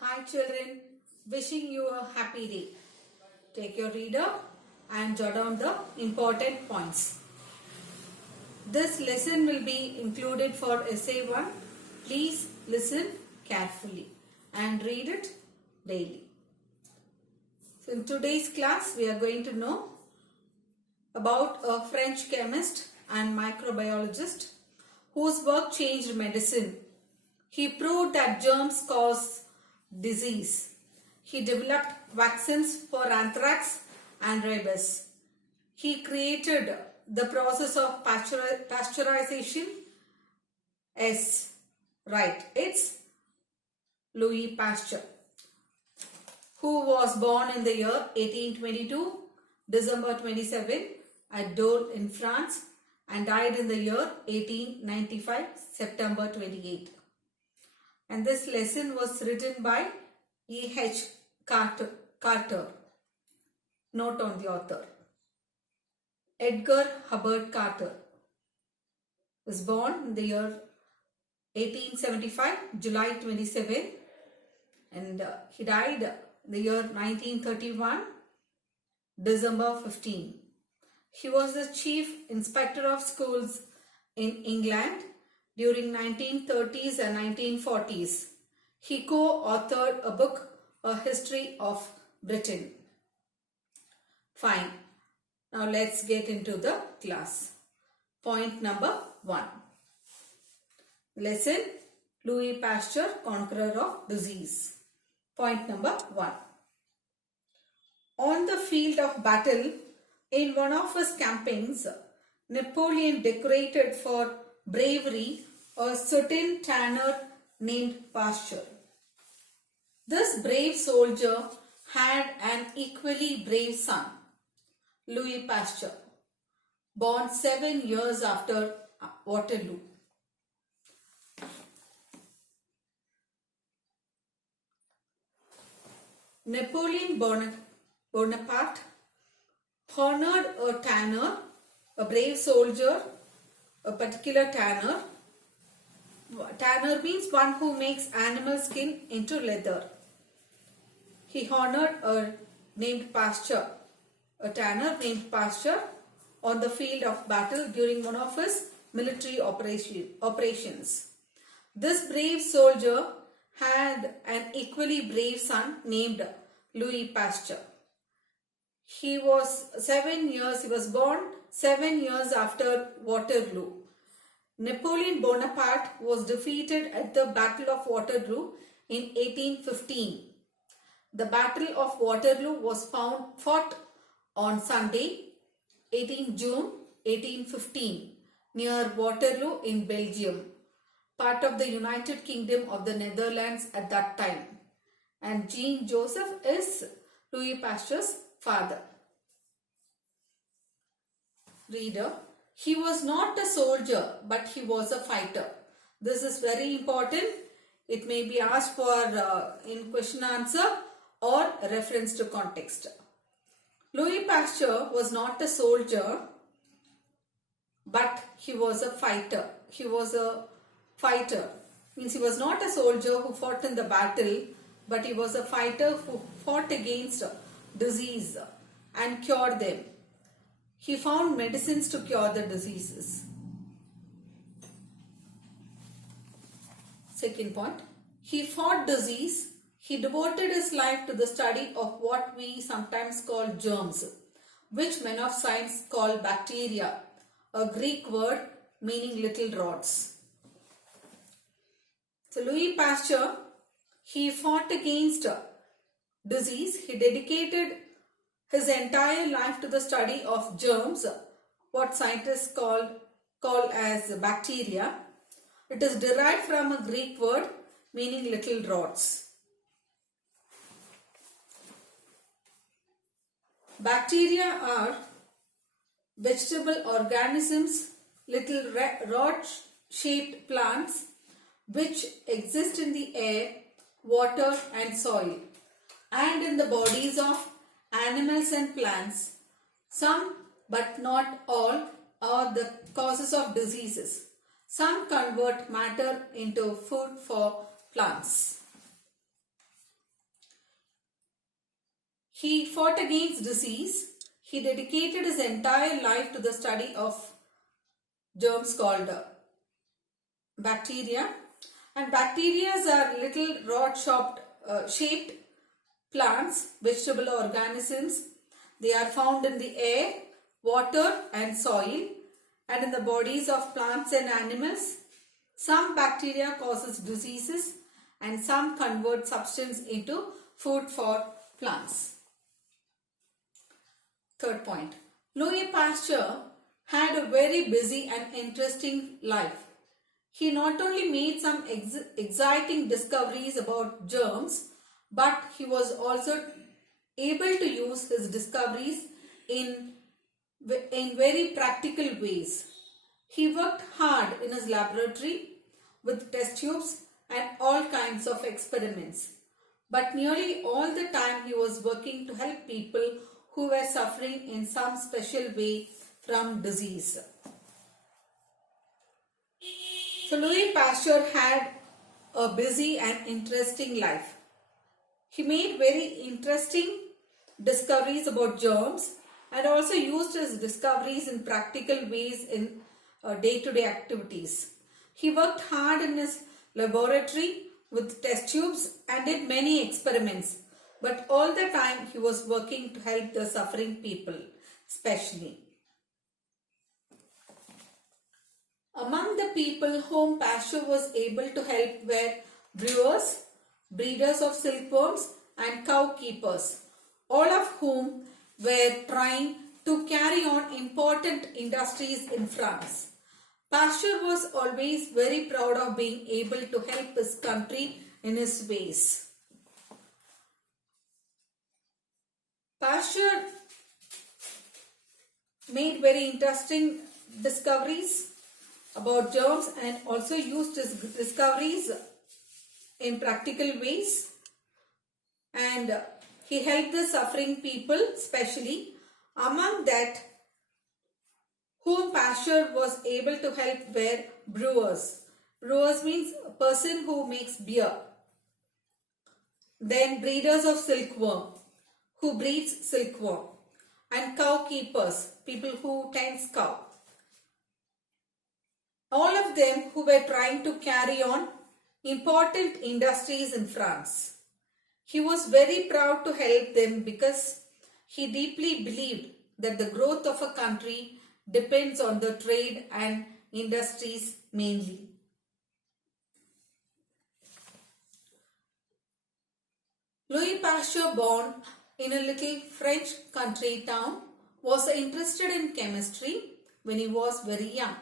Hi children, wishing you a happy day. Take your reader and jot down the important points. This lesson will be included for Essay 1. Please listen carefully and read it daily. So in today's class, we are going to know about a French chemist and microbiologist whose work changed medicine. He proved that germs cause disease. He developed vaccines for anthrax and rabies. He created the process of pasteurization. Yes, right, it's Louis Pasteur, who was born in the year 1822, December 27, at Dole in France, and died in the year 1895, September 28. And this lesson was written by E.H. Carter. Note on the author. Edgar Hubbard Carter was born in the year 1875, July 27, and he died in the year 1931, December 15. He was the chief inspector of schools in England during 1930s and 1940s. He co-authored a book, A History of Britain. Fine. Now let's get into the class. Point number 1. Lesson, Louis Pasteur, Conqueror of Disease. Point number 1. On the field of battle, in one of his campaigns, Napoleon decorated for bravery a certain tanner named Pasteur. This brave soldier had an equally brave son, Louis Pasteur, born 7 years after Waterloo. Napoleon Bonaparte honored a tanner, a brave soldier, a particular tanner. Tanner means one who makes animal skin into leather. He honored a tanner named Pasteur on the field of battle during one of his military operations. This brave soldier had an equally brave son named Louis Pasteur. He was born 7 years after Waterloo. Napoleon Bonaparte was defeated at the Battle of Waterloo in 1815. The Battle of Waterloo was fought on Sunday, 18 June 1815, near Waterloo in Belgium, part of the United Kingdom of the Netherlands at that time. And Jean Joseph is Louis Pasteur's father. Reader, he was not a soldier, but he was a fighter. This is very important. It may be asked for in question answer or reference to context. Louis Pasteur was not a soldier, but he was a fighter. He was a fighter. Means he was not a soldier who fought in the battle, but he was a fighter who fought against disease and cured them. He found medicines to cure the diseases. Second point, he fought disease. He devoted his life to the study of what we sometimes call germs, which men of science call bacteria, a Greek word meaning little rods. So Louis Pasteur, he fought against disease. He dedicated his entire life to the study of germs, what scientists call as bacteria. It is derived from a Greek word meaning little rods. Bacteria are vegetable organisms, little rod-shaped plants which exist in the air, water and soil, and in the bodies of animals and plants. Some but not all are the causes of diseases. Some convert matter into food for plants. He fought against disease. He dedicated his entire life to the study of germs called bacteria. And bacteria are little rod-shaped plants, vegetable organisms. They are found in the air, water and soil, and in the bodies of plants and animals. Some bacteria causes diseases and some convert substance into food for plants. Third point. Louis Pasteur had a very busy and interesting life. He not only made some exciting discoveries about germs, but he was also able to use his discoveries in very practical ways. He worked hard in his laboratory with test tubes and all kinds of experiments. But nearly all the time he was working to help people who were suffering in some special way from disease. So Louis Pasteur had a busy and interesting life. He made very interesting discoveries about germs and also used his discoveries in practical ways in day-to-day activities. He worked hard in his laboratory with test tubes and did many experiments, but all the time he was working to help the suffering people, especially. Among the people whom Pasteur was able to help were brewers, breeders of silkworms and cow keepers, all of whom were trying to carry on important industries in France. Pasteur was always very proud of being able to help his country in his ways. Pasteur made very interesting discoveries about germs and also used his discoveries in practical ways, and he helped the suffering people, especially. Among that whom Pasteur was able to help were brewers. Brewers means a person who makes beer. Then breeders of silkworm, who breeds silkworm, and cow keepers, people who tends cow. All of them who were trying to carry on important industries in France. He was very proud to help them because he deeply believed that the growth of a country depends on the trade and industries mainly. Louis Pasteur, born in a little French country town, was interested in chemistry when he was very young.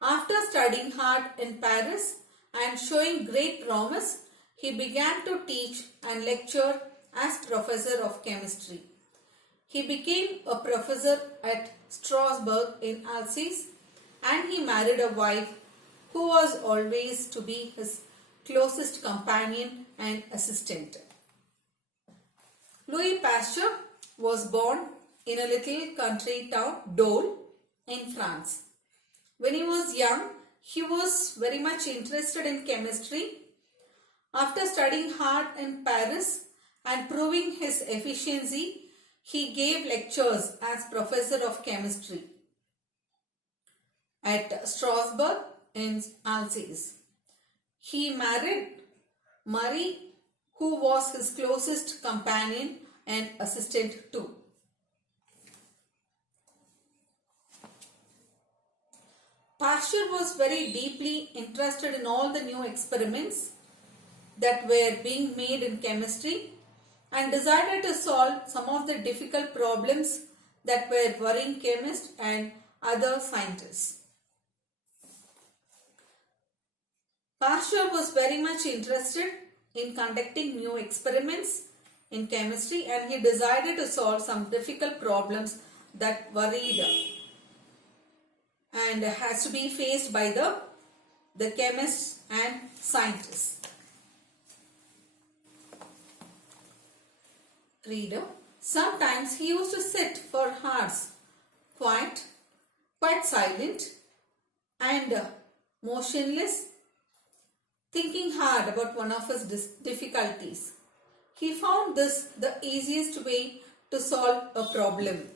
After studying hard in Paris and showing great promise, he began to teach and lecture as professor of chemistry. He became a professor at Strasbourg in Alsace, and he married a wife who was always to be his closest companion and assistant. Louis Pasteur was born in a little country town, Dole, in France. When he was young, he was very much interested in chemistry. After studying hard in Paris and proving his efficiency, he gave lectures as professor of chemistry at Strasbourg in Alsace. He married Marie, who was his closest companion and assistant too. Pasteur was very deeply interested in all the new experiments that were being made in chemistry and decided to solve some of the difficult problems that were worrying chemists and other scientists. Pasteur was very much interested in conducting new experiments in chemistry, and he decided to solve some difficult problems that worried and has to be faced by the chemists and scientists. Reader, sometimes he used to sit for hours quite silent and motionless, thinking hard about one of his difficulties. He found this the easiest way to solve a problem.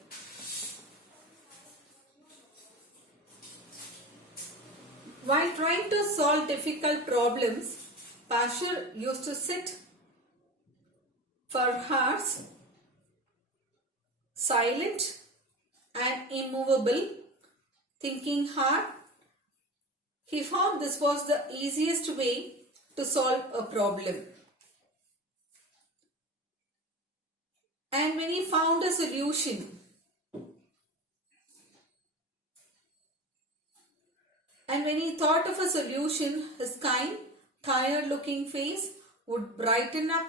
While trying to solve difficult problems, Pasteur used to sit for hours, silent and immovable, thinking hard. He found this was the easiest way to solve a problem. And when he found a solution, and when he thought of a solution, his kind, tired-looking face would brighten up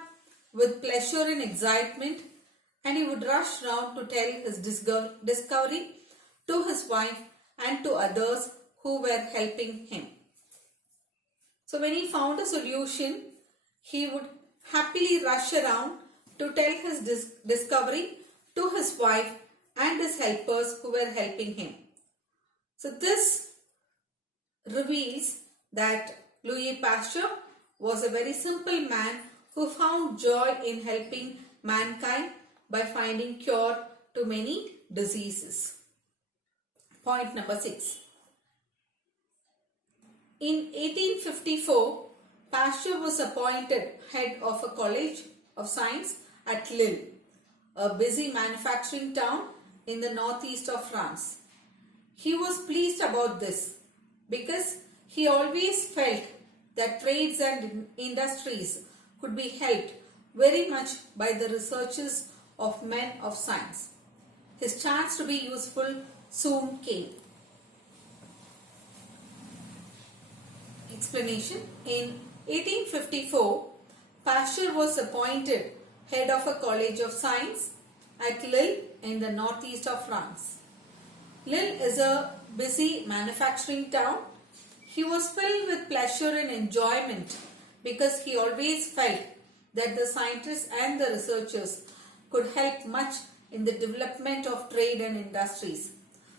with pleasure and excitement, and he would rush round to tell his discovery to his wife and to others who were helping him. So when he found a solution, he would happily rush around to tell his discovery to his wife and his helpers who were helping him. So this reveals that Louis Pasteur was a very simple man who found joy in helping mankind by finding cure to many diseases. Point number 6. In 1854, Pasteur was appointed head of a college of science at Lille, a busy manufacturing town in the northeast of France. He was pleased about this because he always felt that trades and industries could be helped very much by the researches of men of science. His chance to be useful soon came. Explanation. In 1854, Pasteur was appointed head of a college of science at Lille in the northeast of France. Lille is a busy manufacturing town. He was filled with pleasure and enjoyment because he always felt that the scientists and the researchers could help much in the development of trade and industries.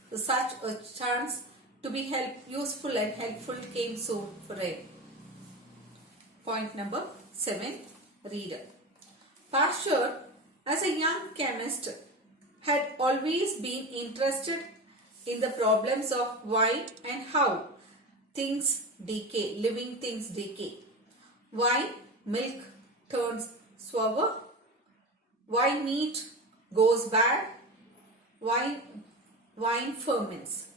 So such a chance to be useful and helpful came soon for him. Point number 7. Reader. Pasteur, as a young chemist, had always been interested in the problems of why and how things decay, living things decay. Why milk turns sour, why meat goes bad, why wine ferments.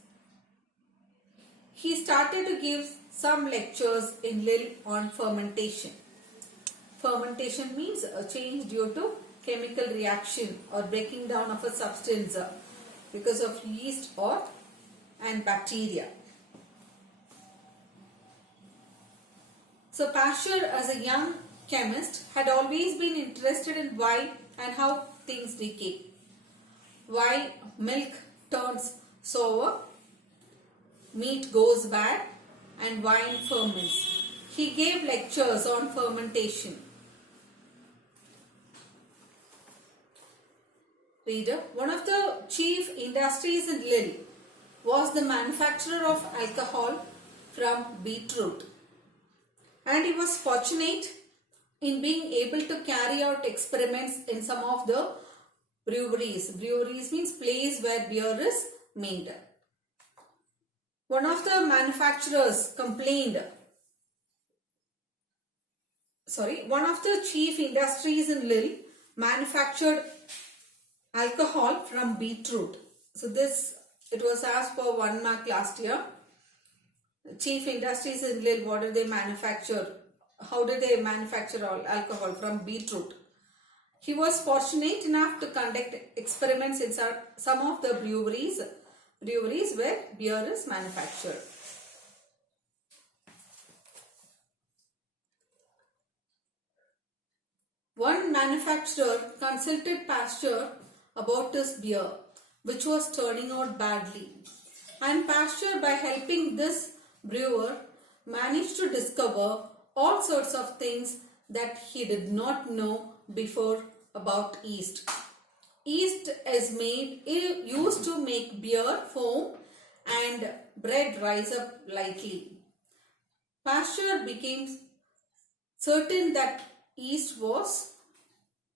He started to give some lectures in Lille on fermentation. Fermentation means a change due to chemical reaction or breaking down of a substance because of yeast and bacteria. So Pasteur, as a young chemist, had always been interested in why and how things decay. Why milk turns sour, meat goes bad, and wine ferments. He gave lectures on fermentation. Reader, one of the chief industries in Lille was the manufacture of alcohol from beetroot. And he was fortunate in being able to carry out experiments in some of the breweries. Breweries means place where beer is made. One of the manufacturers complained. One of the chief industries in Lille manufactured alcohol from beetroot. So it was asked for 1 mark last year. Chief industries in Lille, what do they manufacture? How do they manufacture alcohol from beetroot? He was fortunate enough to conduct experiments in some of the breweries where beer is manufactured. One manufacturer consulted Pasteur about his beer, which was turning out badly. And Pasteur, by helping this brewer, managed to discover all sorts of things that he did not know before about yeast. Yeast is used to make beer foam and bread rise up lightly. Pasteur became certain that yeast was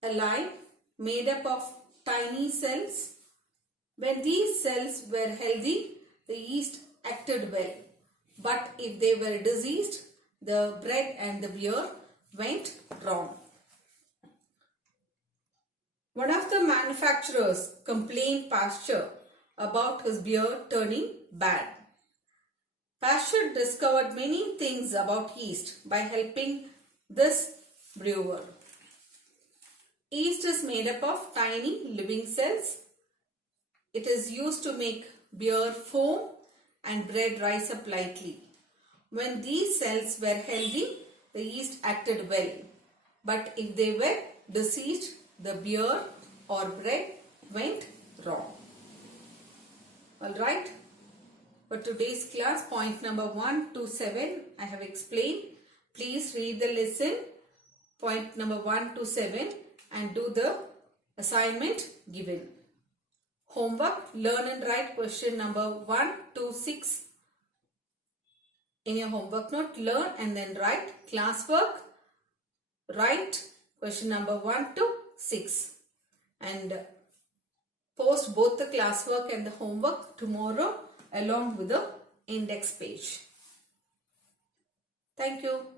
alive, made up of tiny cells. When these cells were healthy, the yeast acted well. But if they were diseased, the bread and the beer went wrong. One of the manufacturers complained Pasteur about his beer turning bad. Pasteur discovered many things about yeast by helping this brewer. Yeast is made up of tiny living cells. It is used to make beer foam and bread rise up lightly. When these cells were healthy, the yeast acted well. But if they were diseased, the beer or bread went wrong. Alright, for today's class, point number 1 to 7 I have explained. Please read the lesson, point number 1 to 7, and do the assignment given. Homework, learn and write question number 1 to 6 in your homework note. Learn and then write. Classwork, write question number 1 to 6 and post both the classwork and the homework tomorrow along with the index page. Thank you.